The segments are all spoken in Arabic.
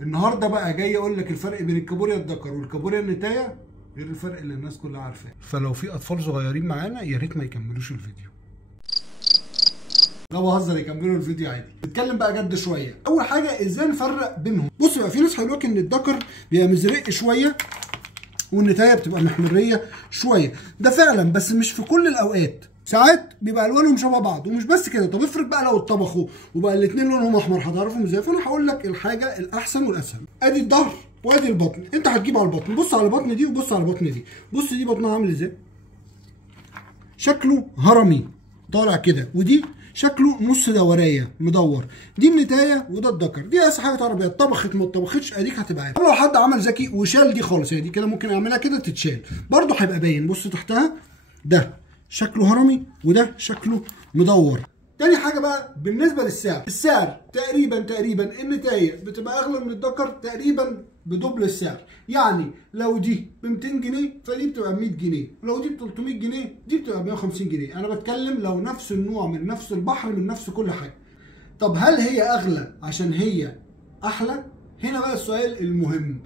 النهارده بقى جاي اقول لك الفرق بين الكابوريا الذكر والكابوريا النتايه غير الفرق اللي الناس كلها عارفاه. فلو في اطفال صغيرين معانا يا ريت ما يكملوش الفيديو. لا بهزر، يكملوا الفيديو عادي. نتكلم بقى جد شويه. اول حاجه ازاي نفرق بينهم. بص بقى، في ناس هيقول لك ان الذكر بيبقى مزرق شويه والنتايه بتبقى محمريه شويه. ده فعلا، بس مش في كل الاوقات. ساعات بيبقى الوانهم شبه بعض. ومش بس كده، طب افرض بقى لو اتطبخوا وبقى الاثنين لونهم احمر، هتعرفهم ازاي؟ فانا هقول لك الحاجه الاحسن والاسهل. ادي الظهر وادي البطن. انت هتجيب على البطن، بص على البطن دي وبص على البطن دي. بص دي بطنها عامل ازاي، شكله هرمي طالع كده، ودي شكله نص دوريه مدور. دي النتايه وده الذكر. دي اسهل حاجه تعرف بيها، اتطبخت ما اتطبختش اديك هتبقى عارف. لو حد عمل ذكي وشال دي خالص، هي دي كده ممكن اعملها كده تتشال برضه هيبقى باين. بص تحتها، ده شكله هرمي وده شكله مدور. تاني حاجه بقى بالنسبه للسعر، السعر تقريبا النتايه بتبقى اغلى من الذكر تقريبا بدبل السعر. يعني لو دي ب 200 جنيه فدي بتبقى ب 100 جنيه، ولو دي ب 300 جنيه دي بتبقى ب 150 جنيه. انا بتكلم لو نفس النوع من نفس البحر من نفس كل حاجه. طب هل هي اغلى عشان هي احلى؟ هنا بقى السؤال المهم،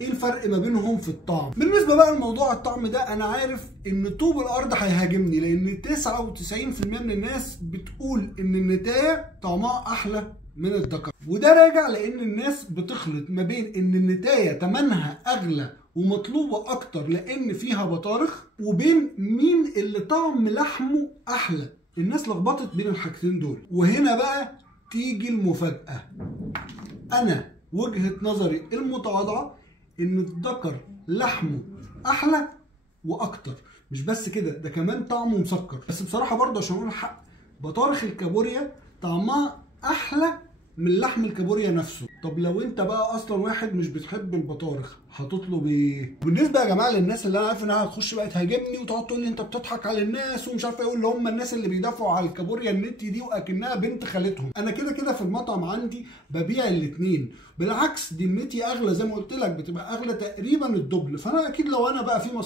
ايه الفرق ما بينهم في الطعم؟ بالنسبه بقى لموضوع الطعم ده، انا عارف ان طوب الارض هيهاجمني، لان 99% من الناس بتقول ان النتايه طعمها احلى من الذكر. وده راجع لان الناس بتخلط ما بين ان النتايه تمنها اغلى ومطلوبه اكتر لان فيها بطارخ، وبين مين اللي طعم لحمه احلى. الناس لخبطت بين الحاجتين دول. وهنا بقى تيجي المفاجاه. انا وجهه نظري المتواضعه ان الذكر لحمه احلى واكتر. مش بس كده، ده كمان طعمه مسكر. بس بصراحه برضه عشان اقول الحق، بطارخ الكابوريا طعمها احلى من لحم الكابوريا نفسه. طب لو انت بقى اصلا واحد مش بتحب البطارخ هتطلب ايه؟ بالنسبه يا جماعه للناس اللي انا عارف انها هتخش بقى تهاجمني وتقعد تقول لي انت بتضحك على الناس ومش عارف ايه، اللي هم الناس اللي بيدافعوا على الكابوريا النتي دي واكنها بنت خالتهم. انا كده كده في المطعم عندي ببيع الاثنين، بالعكس دي النتي اغلى زي ما قلت لك، بتبقى اغلى تقريبا الدبل. فانا اكيد لو انا بقى في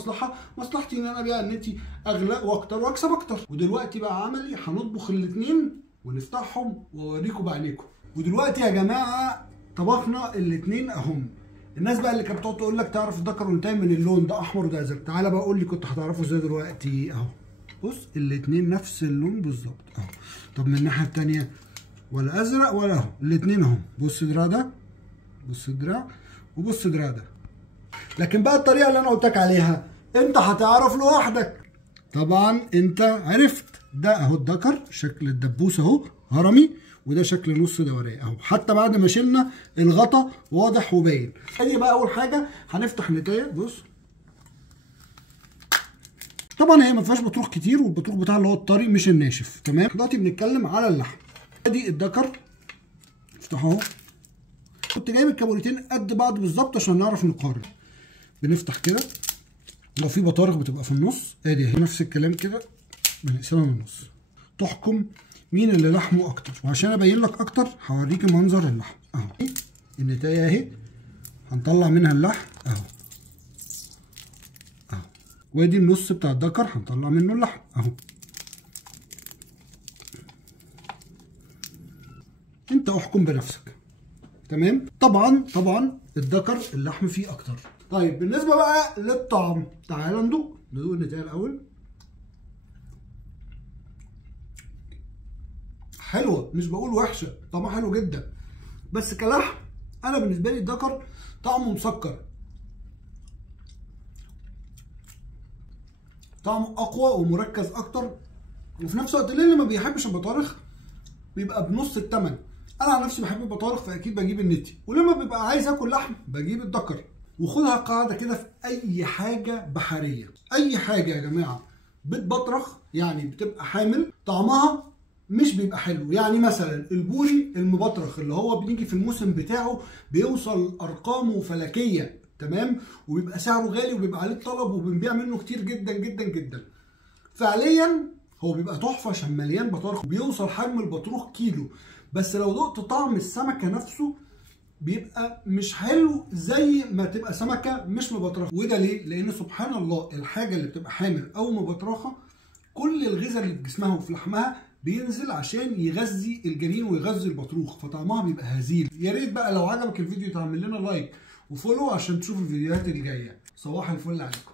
مصلحتي ان انا ابيع النتي اغلى واكتر واكسب اكتر. ودلوقتي بقى عملي هنطبخ الاثنين ونفتحهم واوريكم بعينيكم. ودلوقتي يا جماعه طبخنا الاثنين اهم. الناس بقى اللي كانت بتقعد تقول لك تعرف الذكر والنتايه من اللون، ده احمر وده ازرق. تعالى بقى قول لي كنت هتعرفه ازاي دلوقتي اهو. بص الاثنين نفس اللون بالظبط اهو. طب من الناحيه الثانيه ولا ازرق ولا اهو، الاثنين اهو. بص دراع ده، بص دراع، وبص دراع ده. لكن بقى الطريقه اللي انا قلت لك عليها انت هتعرف لوحدك. طبعا انت عرفت ده اهو الذكر شكل الدبوس اهو هرمي، وده شكل نص دوريه اهو. حتى بعد ما شلنا الغطا واضح وباين. ادي بقى اول حاجه هنفتح النتايه. بص طبعا هي ما فيهاش بطروخ كتير، والبطروخ بتاعها اللي هو الطري مش الناشف. تمام، دلوقتي بنتكلم على اللحم. ادي الذكر افتحه اهو. كنت جايب الكابوريتين قد بعض بالظبط عشان نعرف نقارن. بنفتح كده، لو في بطارخ بتبقى في النص ادي اهي، نفس الكلام كده بنقسمها من النص. تحكم مين اللي لحمه اكتر. وعشان ابين لك اكتر هوريك منظر اللحم اهو. النتايه اهي هنطلع منها اللحم اهو اهو، وادي النص بتاع الذكر هنطلع منه اللحم اهو. انت احكم بنفسك. تمام، طبعا الذكر اللحم فيه اكتر. طيب بالنسبه بقى للطعم، تعالى ندوق النتايه الاول. حلوه، مش بقول وحشه، طعمها حلو جدا. بس كلحم انا بالنسبه لي الذكر طعمه مسكر، طعمه اقوى ومركز اكتر. وفي نفس الوقت اللي ما بيحبش البطارخ بيبقى بنص الثمن. انا عن نفسي بحب البطارخ فاكيد بجيب النتي، ولما بيبقى عايز اكل لحم بجيب الذكر. وخدها قاعده كده في اي حاجه بحريه، اي حاجه يا جماعه بتبطرخ يعني بتبقى حامل طعمها مش بيبقى حلو. يعني مثلا البوري المبطرخ اللي هو بنيجي في الموسم بتاعه بيوصل ارقامه فلكيه، تمام، وبيبقى سعره غالي وبيبقى عليه طلب وبنبيع منه كتير جدا جدا جدا. فعليا هو بيبقى تحفه عشان مليان بطارخ، بيوصل حجم البطروخ كيلو. بس لو دقت طعم السمكه نفسه بيبقى مش حلو زي ما تبقى سمكه مش مبطرخه. وده ليه؟ لان سبحان الله الحاجه اللي بتبقى حامل او مبطرخه كل الغذاء اللي في جسمها وفي لحمها بينزل عشان يغذي الجنين ويغذي البطروخ، فطعمها بيبقى هزيل. يا ريت بقى لو عجبك الفيديو تعمل لنا لايك وفولو عشان تشوف الفيديوهات الجايه. صباح الفل عليكم.